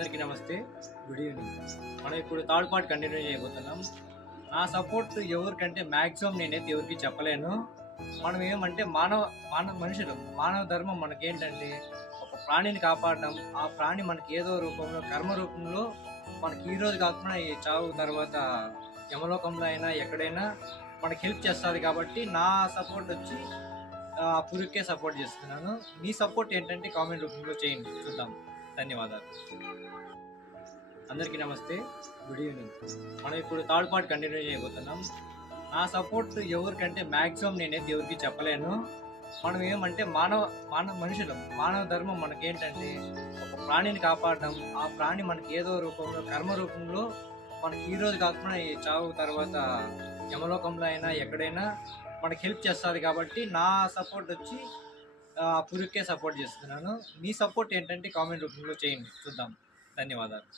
అందరికీ నమస్తే, good evening. మనం ఇప్పుడు థర్డ్ పార్ట్ కంటిన్యూ చేయబోతున్నాం. నా సపోర్ట్ ఎవరికంటే మ్యాక్సిమం నేనైతే ఎవరికి చెప్పలేను. మనం ఏమంటే మానవ మనుషులు, మానవ ధర్మం మనకేంటంటే ఒక ప్రాణిని కాపాడడం. ఆ ప్రాణి మనకి ఏదో రూపంలో, కర్మ రూపంలో మనకి ఈ రోజు కాకుండా ఈ చావు తర్వాత యమలోకంలో అయినా ఎక్కడైనా మనకి హెల్ప్ చేస్తుంది. కాబట్టి నా సపోర్ట్ వచ్చి ఆ పురుగుకే సపోర్ట్ చేస్తున్నాను. మీ సపోర్ట్ ఏంటంటే కామెంట్ రూపంలో చేయండి, చూద్దాం. ధన్యవాదాలు. అందరికీ నమస్తే, గుడ్ ఈవినింగ్. మనం ఇప్పుడు థర్డ్ పార్ట్ కంటిన్యూ చేయబోతున్నాం. నా సపోర్ట్ ఎవరికంటే మ్యాక్సిమం నేనైతే ఎవరికి చెప్పలేను. మనం ఏమంటే మానవ మనుషులు, మానవ ధర్మం మనకేంటంటే ఒక ప్రాణిని కాపాడడం. ఆ ప్రాణి మనకి ఏదో రూపంలో, కర్మ రూపంలో మనకి ఈ రోజు కాకుండా ఈ చావు తర్వాత యమలోకంలో అయినా ఎక్కడైనా మనకి హెల్ప్ చేస్తుంది. కాబట్టి నా సపోర్ట్ వచ్చి ఆ పురుగుకే సపోర్ట్ చేస్తున్నాను. మీ సపోర్ట్ ఏంటంటే కామెంట్ రూపంలో చేయండి, చూద్దాం. ధన్యవాదాలు.